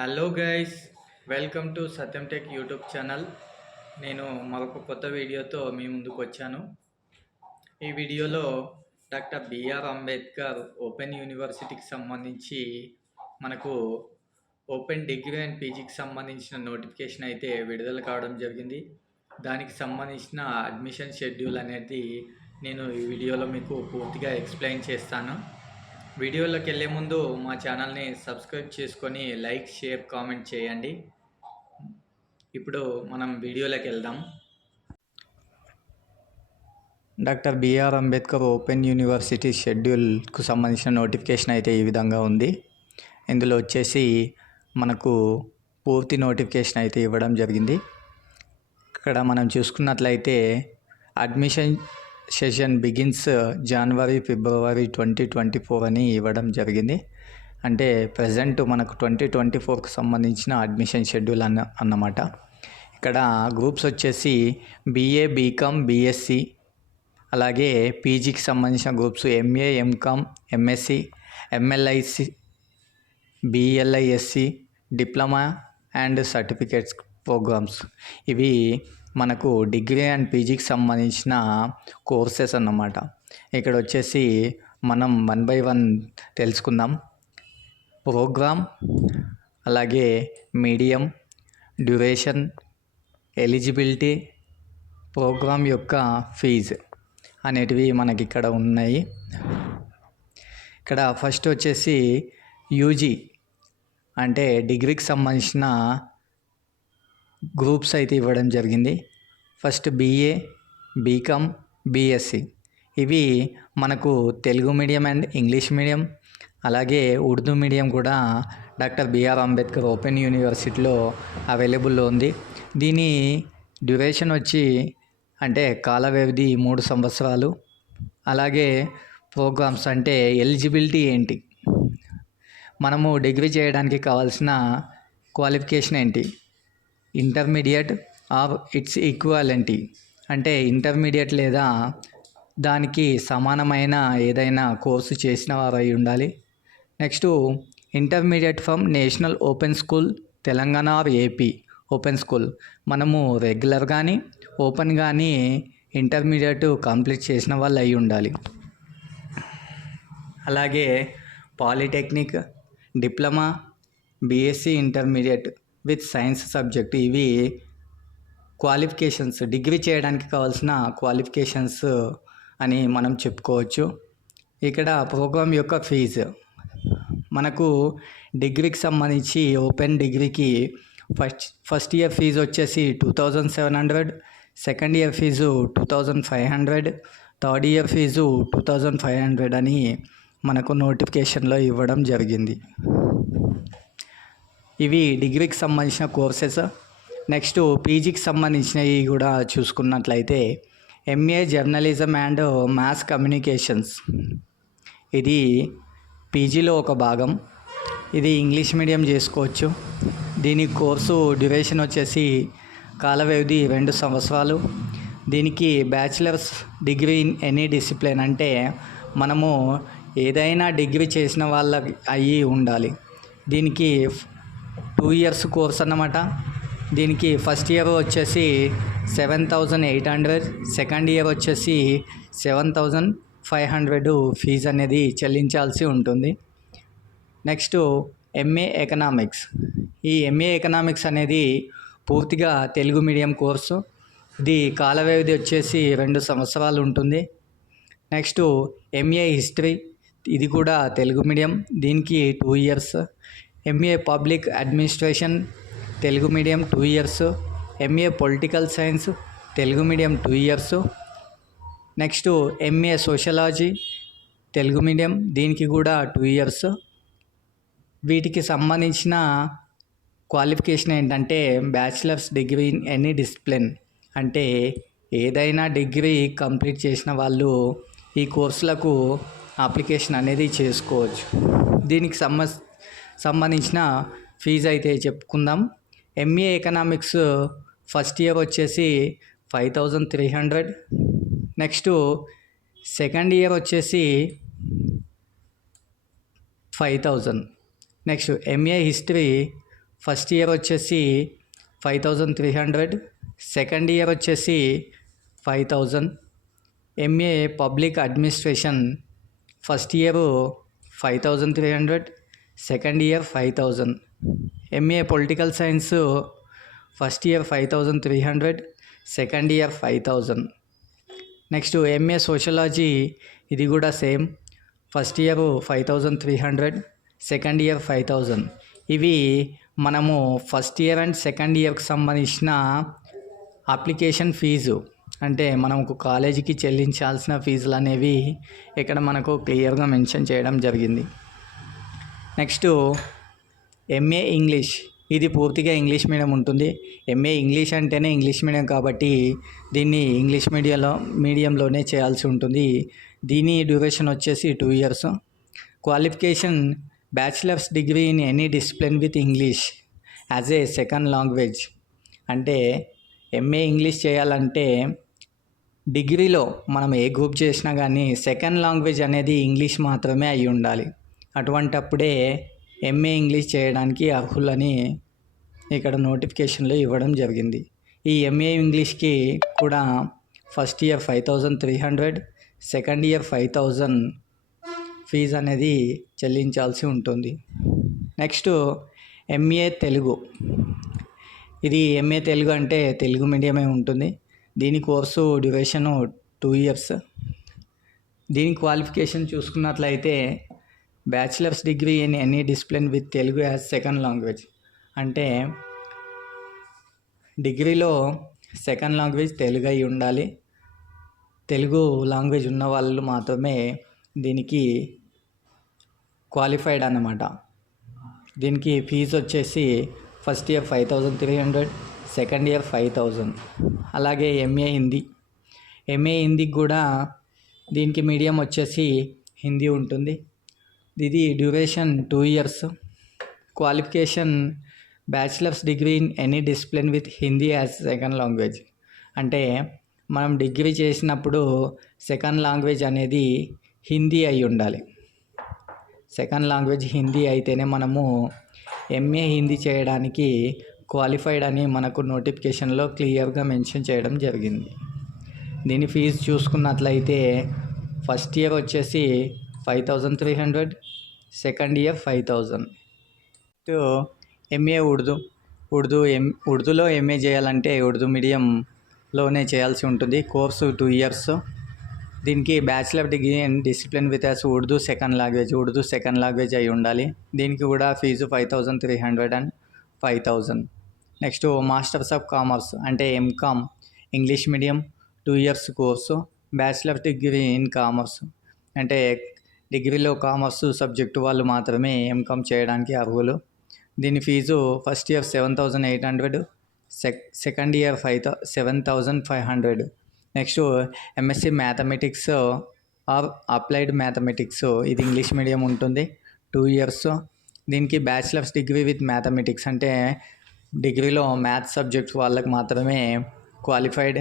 Hello guys, welcome to Satyam tech YouTube channel. నేను మరొక కొత్త వీడియోతో మీ ముందుకు వచ్చాను. ఈ వీడియోలో డాక్టర్ బిఆర్ అంబేద్కర్ ఓపెన్ యూనివర్సిటీకి సంబంధించి మనకు ఓపెన్ డిగ్రీ అండ్ పీజీకి సంబంధించిన నోటిఫికేషన్ అయితే విడుదల కావడం జరిగింది. దానికి సంబంధించిన అడ్మిషన్ షెడ్యూల్ అనేది నేను ఈ వీడియోలో మీకు పూర్తిగా ఎక్స్ప్లెయిన్ చేస్తాను. వీడియోలోకి వెళ్ళే ముందు మా ఛానల్ని సబ్స్క్రైబ్ చేసుకొని లైక్, షేర్, కామెంట్ చేయండి. ఇప్పుడు మనం వీడియోలోకి వెళ్దాం. Doctor BR Ambedkar open university షెడ్యూల్కు సంబంధించిన నోటిఫికేషన్ అయితే ఈ విధంగా ఉంది. ఇందులో వచ్చేసి మనకు పూర్తి నోటిఫికేషన్ అయితే ఇవ్వడం జరిగింది. ఇక్కడ మనం చూసుకున్నట్లయితే అడ్మిషన్ సెషన్ బిగిన్స్ జనవరి ఫిబ్రవరి 2024 అని ఇవ్వడం జరిగింది. అంటే ప్రజెంట్ మనకు 2024కు సంబంధించిన అడ్మిషన్ షెడ్యూల్ అన్నమాట. ఇక్కడ గ్రూప్స్ వచ్చేసి బీఏ, బీకామ్, బీఎస్సీ, అలాగే పీజీకి సంబంధించిన groups MA, MCom, MSc, MLIC, BLISc, diploma and certificates programmes. ఇవి మనకు డిగ్రీ అండ్ పీజీకి సంబంధించిన కోర్సెస్ అన్నమాట. ఇక్కడ వచ్చేసి మనం 1 by 1 తెలుసుకుందాం. ప్రోగ్రామ్, అలాగే మీడియం, డ్యూరేషన్, ఎలిజిబిలిటీ, ప్రోగ్రామ్ యొక్క ఫీజు అనేటివి మనకి ఇక్కడ ఉన్నాయి. ఇక్కడ ఫస్ట్ వచ్చేసి యూజీ అంటే డిగ్రీకి సంబంధించిన గ్రూప్స్ అయితే ఇవ్వడం జరిగింది. First BA, BCom, BSc. ఇవి మనకు Telugu medium and English medium, అలాగే ఉర్దూ మీడియం కూడా డాక్టర్ బిఆర్ అంబేద్కర్ ఓపెన్ యూనివర్సిటీలో అవైలబుల్లో ఉంది. దీని డ్యూరేషన్ వచ్చి అంటే కాల వ్యవధి 3 సంవత్సరాలు. అలాగే ప్రోగ్రామ్స్ అంటే ఎలిజిబిలిటీ ఏంటి, మనము డిగ్రీ చేయడానికి కావాల్సిన క్వాలిఫికేషన్ ఏంటి, ఇంటర్మీడియట్ ఆర్ ఇట్స్ ఈక్వాలిటీ అంటే ఇంటర్మీడియట్ లేదా దానికి సమానమైన ఏదైనా కోర్సు చేసిన వారు అయి ఉండాలి. Next intermediate from national open school Telangana are AP open school. మనము రెగ్యులర్ కానీ ఓపెన్ కానీ ఇంటర్మీడియట్ కంప్లీట్ చేసిన వాళ్ళు అయి ఉండాలి. అలాగే polytechnic, diploma, BSc intermediate with science subject. ఇవి క్వాలిఫికేషన్స్, డిగ్రీ చేయడానికి కావాల్సిన క్వాలిఫికేషన్స్ అని మనం చెప్పుకోవచ్చు. ఇక్కడ ప్రోగ్రామ్ యొక్క ఫీజు మనకు డిగ్రీకి సంబంధించి ఓపెన్ డిగ్రీకి ఫస్ట్ ఇయర్ ఫీజు వచ్చేసి 2700, second year fee 2500, third year fee 2500 అని మనకు నోటిఫికేషన్లో ఇవ్వడం జరిగింది. ఇవి డిగ్రీకి సంబంధించిన కోర్సెస్. నెక్స్ట్ పీజీకి సంబంధించినవి కూడా చూసుకున్నట్లయితే MA journalism and mass communications. ఇది పీజీలో ఒక భాగం. ఇది ఇంగ్లీష్ మీడియం చేసుకోవచ్చు. దీని కోర్సు డ్యూరేషన్ వచ్చేసి కాల వ్యవధి 2 సంవత్సరాలు. దీనికి bachelor's degree in any discipline అంటే మనము ఏదైనా డిగ్రీ చేసిన వాళ్ళకి అయ్యి ఉండాలి. దీనికి 2 years కోర్స్ అన్నమాట. దీనికి ఫస్ట్ ఇయర్ వచ్చేసి 7800, సెకండ్ ఇయర్ వచ్చేసి 7500 ఫీజు అనేది చెల్లించాల్సి ఉంటుంది. Next MA economics. ఈ ఎంఏ ఎకనామిక్స్ అనేది పూర్తిగా తెలుగు మీడియం కోర్సు. ఇది కాల వ్యవధి వచ్చేసి 2 సంవత్సరాలు ఉంటుంది. Next MA history. ఇది కూడా తెలుగు మీడియం. దీనికి 2 years. MA public administration Telugu medium 2 years. MA political science Telugu medium 2 years. Next MA sociology Telugu medium, దీనికి కూడా 2 years. వీటికి సంబంధించిన క్వాలిఫికేషన్ ఏంటంటే bachelor's degree in any discipline అంటే ఏదైనా డిగ్రీ కంప్లీట్ చేసిన వాళ్ళు ఈ కోర్సులకు అప్లికేషన్ అనేది చేసుకోవచ్చు. దీనికి సంబంధించిన ఫీజు అయితే చెప్పుకుందాం. ఎంఏ ఎకనామిక్స్ ఫస్ట్ ఇయర్ వచ్చేసి 5300. నెక్స్ట్ సెకండ్ ఇయర్ వచ్చేసి 5000. Next MA history first year వచ్చేసి 5300, సెకండ్ ఇయర్ వచ్చేసి 5000. MA public administration first year 5300, second year 5000. MA political science first year 5300, second year 5000. Next MA sociology, ఇది కూడా same, first year 5300, second year 5000. ఇవి మనము first year and second ఇయర్కి సంబంధించిన application fee, అంటే మనకు కాలేజీకి చెల్లించాల్సిన ఫీజులు అనేవి ఇక్కడ మనకు క్లియర్గా మెన్షన్ చేయడం జరిగింది. నెక్స్ట్ ఎంఏ ఇంగ్లీష్, ఇది పూర్తిగా ఇంగ్లీష్ మీడియం ఉంటుంది. ఎంఏ ఇంగ్లీష్ అంటేనే ఇంగ్లీష్ మీడియం కాబట్టి దీన్ని ఇంగ్లీష్ మీడియంలోనే చేయాల్సి ఉంటుంది. దీని డ్యూరేషన్ వచ్చేసి 2 years. Qualification bachelors degree in any discipline with English as a second language. అంటే ఎంఏ ఇంగ్లీష్ చేయాలంటే డిగ్రీలో మనం ఏ గ్రూప్ చేసినా కానీ సెకండ్ లాంగ్వేజ్ అనేది ఇంగ్లీష్ మాత్రమే అయి ఉండాలి. అటువంటప్పుడే ఎంఏ ఇంగ్లీష్ చేయడానికి అర్హులని ఇక్కడ నోటిఫికేషన్లో ఇవ్వడం జరిగింది. ఈ ఎంఏ ఇంగ్లీష్కి కూడా first year 5300, second year 5000 fee అనేది చెల్లించాల్సి ఉంటుంది. నెక్స్ట్ ఎంఏ తెలుగు, ఇది ఎంఏ తెలుగు అంటే తెలుగు మీడియమే ఉంటుంది. దీని కోర్సు డ్యూరేషను 2 years. దీని క్వాలిఫికేషన్ చూసుకున్నట్లయితే bachelors degree in any discipline with Telugu as second language. అంటే డిగ్రీలో సెకండ్ లాంగ్వేజ్ తెలుగు అయి ఉండాలి. తెలుగు లాంగ్వేజ్ ఉన్న వాళ్ళు మాత్రమే దీనికి క్వాలిఫైడ్ అన్నమాట. దీనికి ఫీజు వచ్చేసి ఫస్ట్ ఇయర్ 5300, సెకండ్ ఇయర్ 5000. అలాగే ఎంఏ హిందీకి కూడా దీనికి మీడియం వచ్చేసి హిందీ ఉంటుంది. ఇది duration 2 years. Qualification bachelors degree in any discipline with Hindi as second language. అంటే మనం డిగ్రీ చేసినప్పుడు సెకండ్ లాంగ్వేజ్ అనేది హిందీ అయి ఉండాలి. సెకండ్ లాంగ్వేజ్ హిందీ అయితేనే మనము ఎంఏ హిందీ చేయడానికి క్వాలిఫైడ్ అని మనకు నోటిఫికేషన్లో క్లియర్గా మెన్షన్ చేయడం జరిగింది. దీని ఫీజు చూసుకున్నట్లయితే ఫస్ట్ ఇయర్ వచ్చేసి 5300, సెకండ్ ఇయర్ 5000. ఎంఏ ఉర్దూలో ఎంఏ చేయాలంటే ఉర్దూ మీడియంలోనే చేయాల్సి ఉంటుంది. Course 2 years. దీనికి bachelor degree and discipline with as Urdu second language అయి ఉండాలి. దీనికి కూడా fee 5300 and 5000. Next masters of commerce అంటే MCom, English medium 2 years course, bachelor degree in commerce. అంటే డిగ్రీలో కామర్స్ సబ్జెక్టు వాళ్ళు మాత్రమే ఎంకామ్ చేయడానికి అర్హులు. దీని fee first year 7800, second year 7500. Next MSc mathematics or applied mathematics, ఇది ఇంగ్లీష్ మీడియం ఉంటుంది, 2 years. దీనికి బ్యాచిలర్స్ డిగ్రీ విత్ మ్యాథమెటిక్స్, అంటే డిగ్రీలో మ్యాథ్స్ సబ్జెక్ట్స్ వాళ్ళకి మాత్రమే క్వాలిఫైడ్.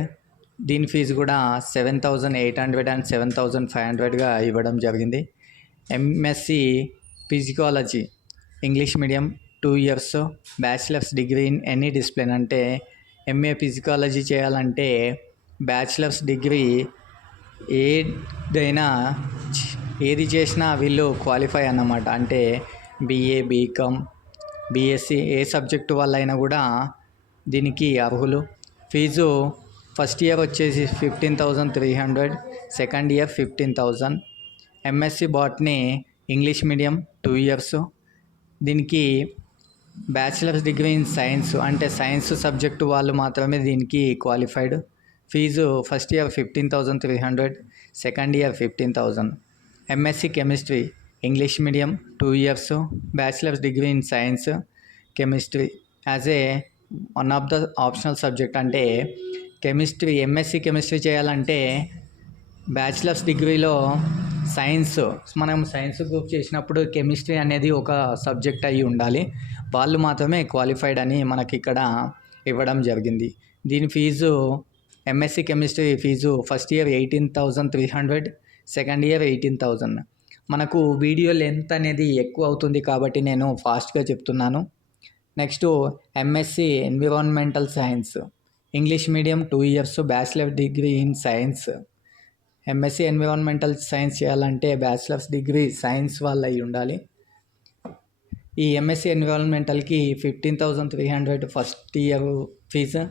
దీని ఫీజు కూడా 7800 and 7500గా ఇవ్వడం జరిగింది. MSc psychology English medium 2 years. Bachelor's degree in any discipline, అంటే ఎంఏ ఫిజికాలజీ చేయాలంటే బ్యాచిలర్స్ డిగ్రీ ఏది చేసినా వీళ్ళు క్వాలిఫై అన్నమాట. అంటే బీఏ, బీకామ్, బీఎస్సీ ఏ సబ్జెక్టు వాళ్ళైనా కూడా దీనికి అర్హులు. ఫీజు ఫస్ట్ ఇయర్ వచ్చేసి 15300, second year 15000. MSc botany English medium 2 years. దీనికి బ్యాచిలర్స్ డిగ్రీ ఇన్ సైన్స్, అంటే సైన్స్ సబ్జెక్టు వాళ్ళు మాత్రమే దీనికి qualified. Fee first year 15300, second year 15000. MSc chemistry English medium 2 years. Bachelor's degree in science chemistry as a one of the optional subject. అంటే MSc chemistry చేయాలంటే bachelors డిగ్రీలో మనం science group చేసినప్పుడు chemistry అనేది ఒక సబ్జెక్ట్ అయి ఉండాలి. వాళ్ళు మాత్రమే క్వాలిఫైడ్ అని మనకి ఇక్కడ ఇవ్వడం జరిగింది. దీని fee MSc chemistry fee first year 18300, second year 18000. మనకు వీడియో లెంత్ అనేది ఎక్కువ అవుతుంది కాబట్టి నేను ఫాస్ట్గా చెప్తున్నాను. Next MSc environmental science, English medium 2 years, bachelor degree in science. MSc environmental science చేయాలంటే బ్యాచిలర్స్ డిగ్రీ సైన్స్ వాళ్ళు అయి ఉండాలి. ఈ ఎంఎస్సి ఎన్విరాన్మెంటల్కి 15,300 first year fee,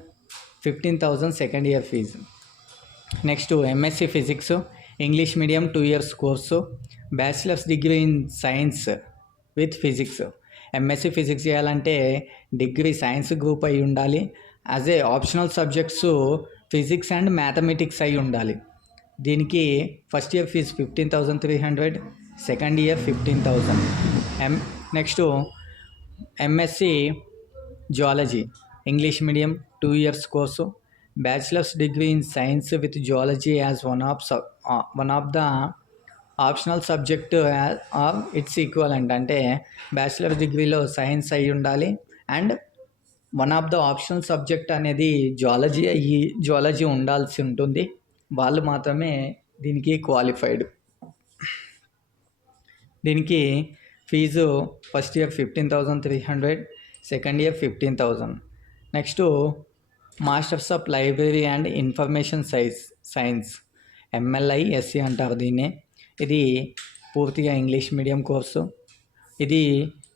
15,000 second year fee. Next MSc physics, English medium 2 years course, bachelors degree in science with physics. MSc physics చేయాలంటే degree science group అయి ఉండాలి. As a optional subjects physics and mathematics అయి ఉండాలి. దీనికి first year fees 15,300, second year 15,000. Next MSc zoology, English medium 2 years course, bachelors degree in science with zoology as one of the optional subject or it's equivalent. అంటే bachelor డిగ్రీలో science అయి ఉండాలి and one of the optional subject అనేది zoology ఉండాల్సి ఉంటుంది. వాళ్ళు మాత్రమే దీనికి క్వాలిఫైడ్. దీనికి fees first year 15,300, second year 15,000. Next masters of library and information science, MLISC అంటారు దీన్నే. ఇది పూర్తిగా ఇంగ్లీష్ మీడియం కోర్సు. ఇది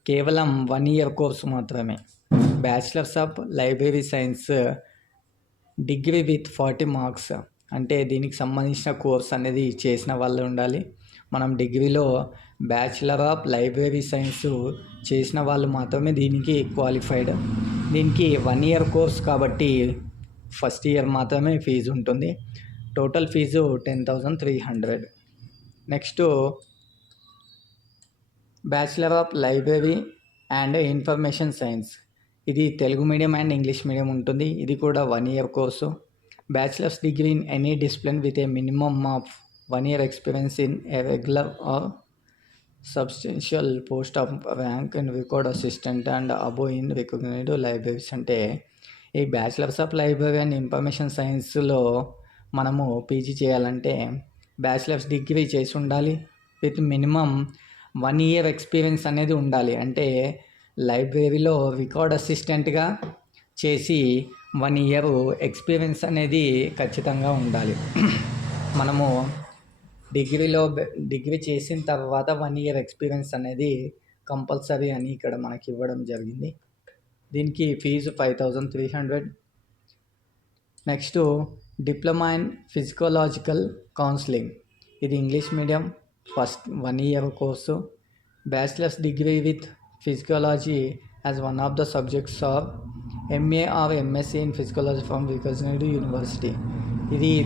కేవలం 1 ఇయర్ కోర్సు మాత్రమే. Bachelors of library science degree with 40 marks. అంటే దీనికి సంబంధించిన కోర్స్ అనేది చేసిన వాళ్ళు ఉండాలి. మనం డిగ్రీలో బ్యాచిలర్ ఆఫ్ లైబ్రరీ సైన్స్ చేసిన వాళ్ళు మాత్రమే దీనికి క్వాలిఫైడ్. దీనికి 1 ఇయర్ కోర్స్ కాబట్టి ఫస్ట్ ఇయర్ మాత్రమే ఫీజు ఉంటుంది. Total fee 10,300. Next bachelor of library and information science. ఇది Telugu medium and English medium ఉంటుంది. ఇది కూడా 1 year course. Bachelors degree in any discipline with a minimum of 1 year experience in a regular or substantial post of rank in record assistant and above in recognized libraries. అంటే ఈ bachelor's of library and information సైన్స్లో మనము PG చేయాలంటే bachelor's degree చేసి ఉండాలి with minimum 1 year experience అనేది ఉండాలి. అంటే లైబ్రరీలో రికార్డ్ అసిస్టెంట్గా చేసి 1 ఇయర్ ఎక్స్పీరియన్స్ అనేది ఖచ్చితంగా ఉండాలి. మనము డిగ్రీ చేసిన తర్వాత 1 ఇయర్ ఎక్స్పీరియన్స్ అనేది కంపల్సరీ అని ఇక్కడ మనకి ఇవ్వడం జరిగింది. దీనికి fee 5,300. Next diploma in psychological counselling. ఇది English medium, first 1 year course. Bachelors degree with psychology as one of the subjects or MA or MSc in psychology from recognized university.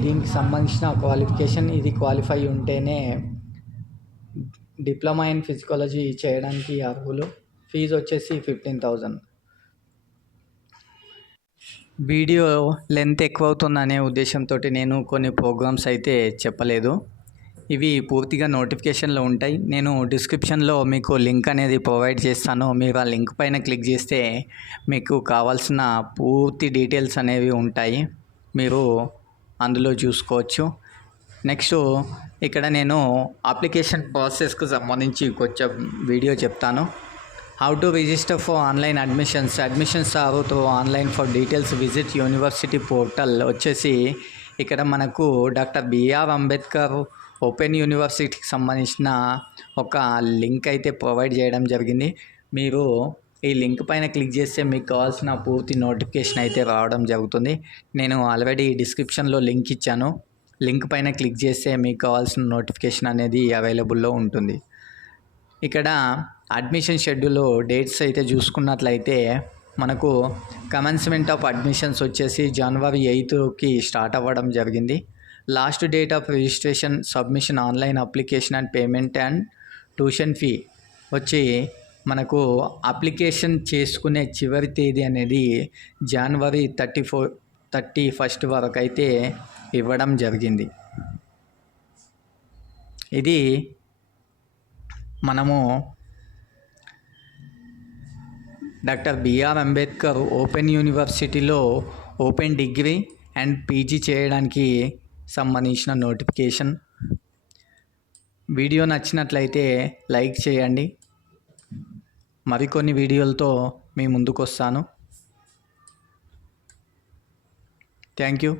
దీనికి సంబంధించిన క్వాలిఫికేషన్, ఇది క్వాలిఫై ఉంటేనే diploma in ఫిజికాలజీ చేయడానికి అర్హులు. Fee వచ్చేసి 15,000. Video length ఎక్కువ అవుతుందనే ఉద్దేశంతో నేను కొన్ని ప్రోగ్రామ్స్ అయితే చెప్పలేదు. ఇవి పూర్తిగా నోటిఫికేషన్లో ఉంటాయి. నేను డిస్క్రిప్షన్లో మీకు లింక్ అనేది ప్రొవైడ్ చేస్తాను. మీరు ఆ లింక్ పైన క్లిక్ చేస్తే మీకు కావాల్సిన పూర్తి డీటెయిల్స్ అనేవి ఉంటాయి, మీరు అందులో చూసుకోవచ్చు. నెక్స్ట్ ఇక్కడ నేను అప్లికేషన్ ప్రాసెస్కు సంబంధించి కొంచెం వీడియో చెప్తాను. How to register for online admissions or through online. For details visit university portal. వచ్చేసి ఇక్కడ మనకు డాక్టర్ బిఆర్ అంబేద్కర్ ఓపెన్ యూనివర్సిటీకి సంబంధించిన ఒక లింక్ అయితే ప్రొవైడ్ చేయడం జరిగింది. మీరు ఈ లింక్ పైన క్లిక్ చేస్తే మీకు కావాల్సిన పూర్తి నోటిఫికేషన్ అయితే రావడం జరుగుతుంది. నేను ఆల్రెడీ డిస్క్రిప్షన్లో లింక్ ఇచ్చాను. లింక్ పైన క్లిక్ చేస్తే మీకు కావాల్సిన నోటిఫికేషన్ అనేది అవైలబుల్లో ఉంటుంది. ఇక్కడ అడ్మిషన్ షెడ్యూల్ డేట్స్ అయితే చూసుకున్నట్లయితే మనకు కమెన్స్మెంట్ ఆఫ్ అడ్మిషన్స్ వచ్చేసి January 8కి స్టార్ట్ అవ్వడం జరిగింది. Last date of registration, submission, online application and payment and tuition fee వచ్చి మనకు అప్లికేషన్ చేసుకునే చివరి తేదీ అనేది January 31st వరకు అయితే ఇవ్వడం జరిగింది. ఇది మనము డాక్టర్ బిఆర్ అంబేద్కర్ ఓపెన్ యూనివర్సిటీలో ఓపెన్ డిగ్రీ అండ్ పీజీ చేయడానికి సంబంధించిన నోటిఫికేషన్. వీడియో నచ్చినట్లయితే లైక్ చేయండి. మరికొన్ని వీడియోలతో మీ ముందుకు వస్తాను. Thank you.